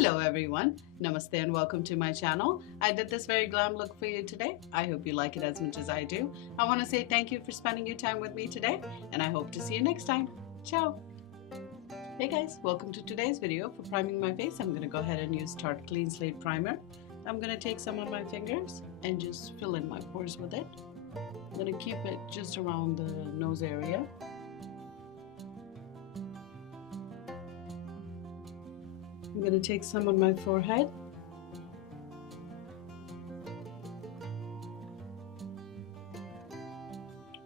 Hello everyone, namaste and welcome to my channel. I did this very glam look for you today. I hope you like it as much as I do. I want to say thank you for spending your time with me today, and I hope to see you next time. Ciao! Hey guys, welcome to today's video. For priming my face, I'm going to go ahead and use Tarte Clean Slate Primer. I'm going to take some on my fingers and just fill in my pores with it. I'm going to keep it just around the nose area. I'm going to take some on my forehead.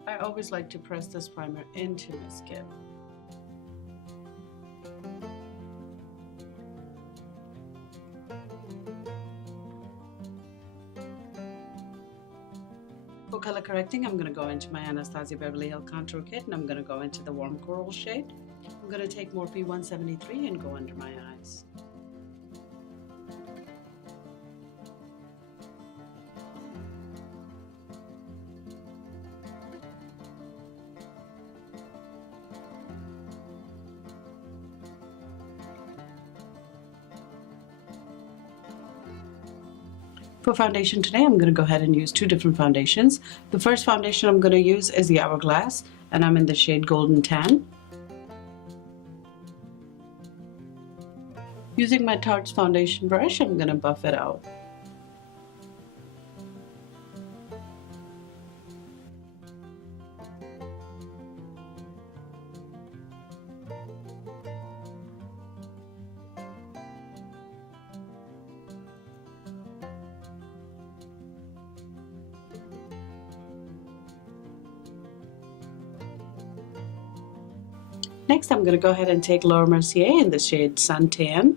I always like to press this primer into my skin. For color correcting, I'm going to go into my Anastasia Beverly Hills Contour Kit, and I'm going to go into the warm coral shade. I'm going to take Morphe 173 and go under my eyes. For foundation today, I'm going to go ahead and use two different foundations. The first foundation I'm going to use is the Hourglass, and I'm in the shade Golden Tan. Using my Tarte's foundation brush, I'm going to buff it out. Next, I'm going to go ahead and take Laura Mercier in the shade Suntan,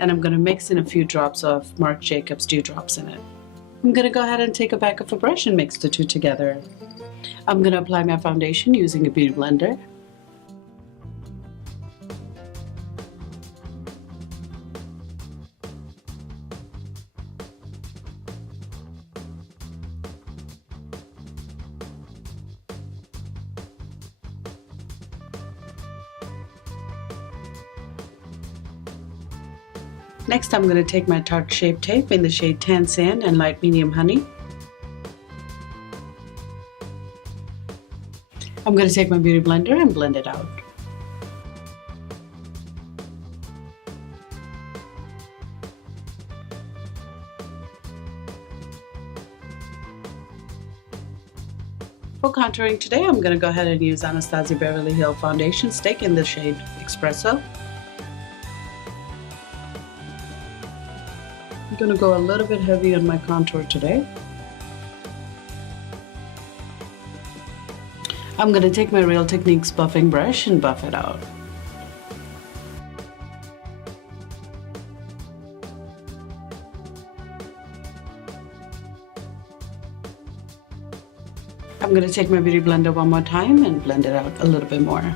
and I'm going to mix in a few drops of Marc Jacobs Dewdrops in it. I'm going to go ahead and take a back of a brush and mix the two together. I'm going to apply my foundation using a beauty blender. Next, I'm going to take my Tarte Shape Tape in the shade Tan Sand and Light Medium Honey. I'm going to take my beauty blender and blend it out. For contouring today, I'm going to go ahead and use Anastasia Beverly Hills Foundation Stick in the shade Expresso. I'm going to go a little bit heavy on my contour today. I'm going to take my Real Techniques buffing brush and buff it out. I'm going to take my beauty blender one more time and blend it out a little bit more.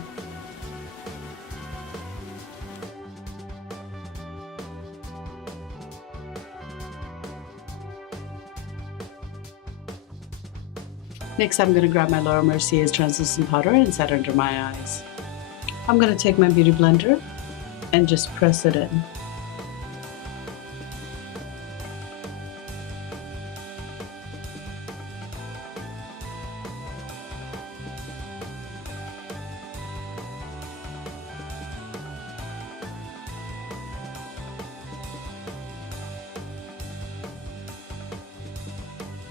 Next, I'm going to grab my Laura Mercier's translucent powder and set it under my eyes. I'm going to take my beauty blender and just press it in.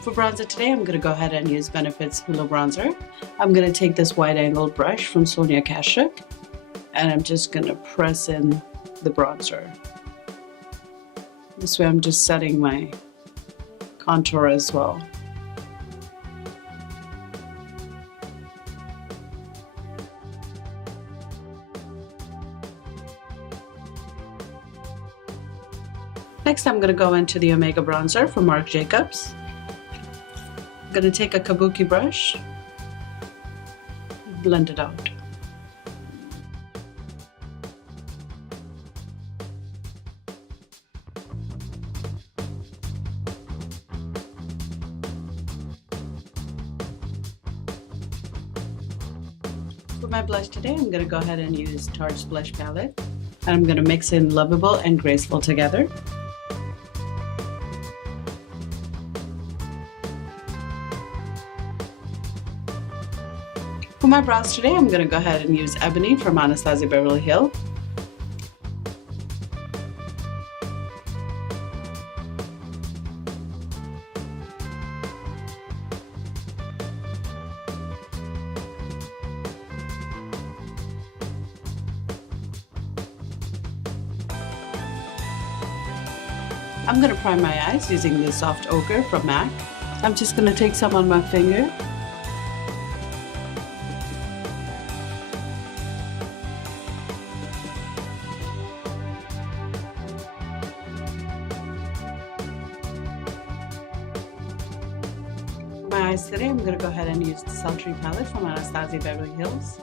For bronzer today, I'm going to go ahead and use Benefit's Hoola bronzer. I'm going to take this wide-angled brush from Sonia Kashuk, and I'm just going to press in the bronzer. This way I'm just setting my contour as well. Next, I'm going to go into the Omega bronzer from Marc Jacobs. I'm going to take a kabuki brush, blend it out. For my blush today, I'm going to go ahead and use Tarte's blush palette. And I'm going to mix in Lovable and Graceful together. For my brows today, I'm going to go ahead and use Ebony from Anastasia Beverly Hills. I'm going to prime my eyes using this soft ochre from MAC. I'm just going to take some on my finger. For my eyes today, I'm going to go ahead and use the Sultry palette from Anastasia Beverly Hills.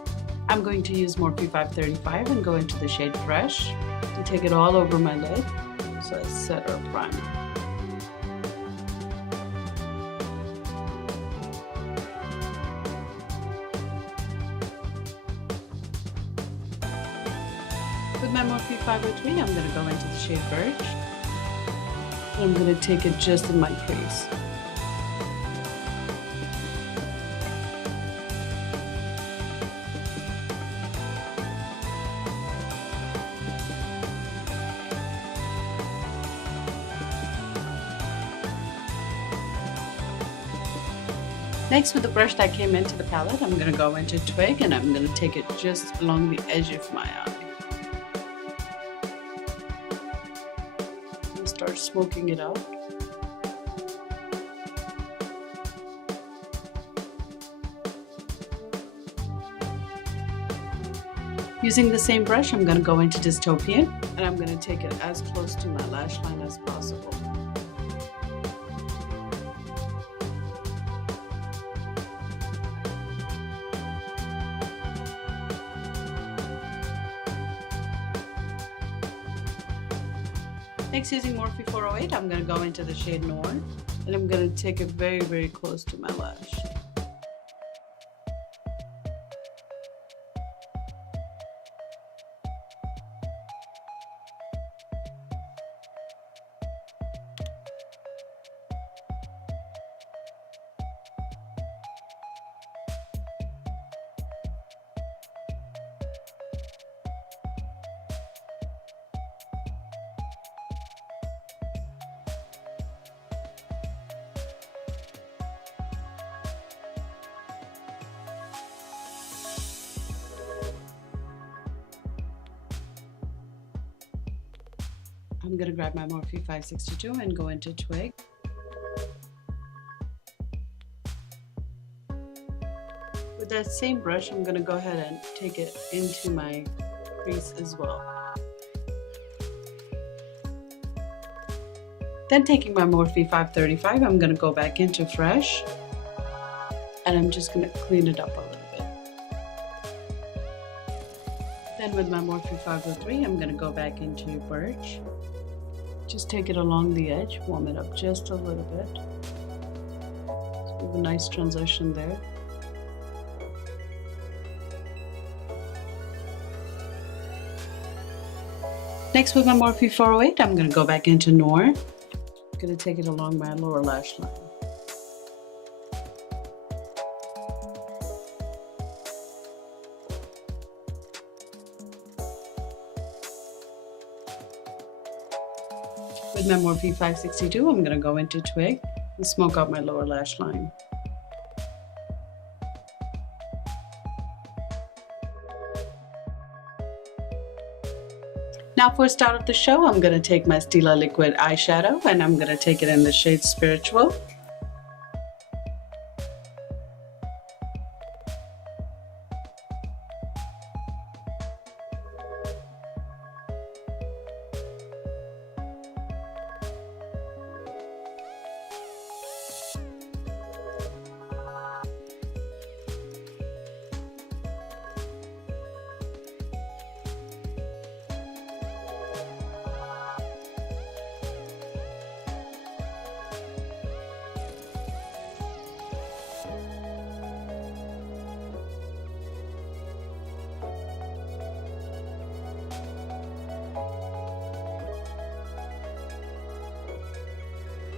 I'm going to use Morphe 535 and go into the shade Fresh and take it all over my lid. So I set our primer. With my Morphe 503, I'm going to go into the shade Birch. And I'm going to take it just in my crease. Next, with the brush that came into the palette, I'm going to go into Twig and I'm going to take it just along the edge of my eye. And start smoking it out. Using the same brush, I'm going to go into Dystopian and I'm going to take it as close to my lash line as possible. Next, using Morphe 408, I'm going to go into the shade Noir, and I'm going to take it very, very close to my lash. I'm going to grab my Morphe 562 and go into Twig. With that same brush, I'm going to go ahead and take it into my crease as well. Then taking my Morphe 535, I'm going to go back into Fresh and I'm just going to clean it up a little bit. Then with my Morphe 503, I'm going to go back into Birch. Just take it along the edge, warm it up just a little bit. So we have a nice transition there. Next, with my Morphe 408, I'm going to go back into Noir. I'm going to take it along my lower lash line. With my Morphe 562, I'm going to go into Twig and smoke out my lower lash line. Now for start of the show, I'm going to take my Stila Liquid eyeshadow and I'm going to take it in the shade Spiritual.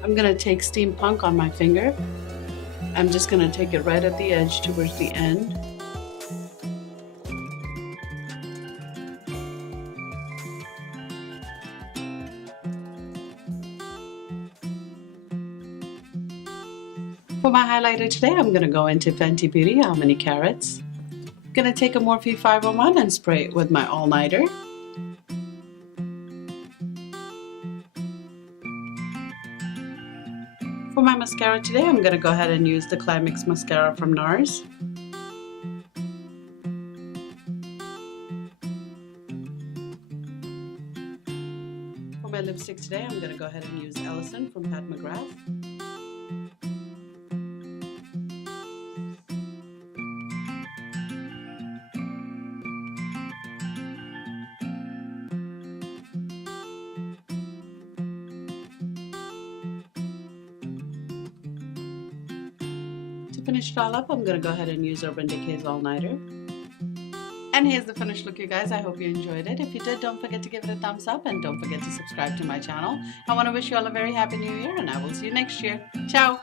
I'm going to take Steampunk on my finger. I'm just going to take it right at the edge towards the end. For my highlighter today, I'm going to go into Fenty Beauty, How Many Carats. I'm going to take a Morphe 501 and spray it with my Allnighter. For my mascara today, I'm going to go ahead and use the Climax mascara from Nars. For my lipstick today, I'm going to go ahead and use Ellison from McGrath. To finish it all up, I'm going to go ahead and use Urban Decay's Allnighter. And here's the finished look, you guys. I hope you enjoyed it. If you did, don't forget to give it a thumbs up and don't forget to subscribe to my channel. I want to wish you all a very happy new year and I will see you next year. Ciao!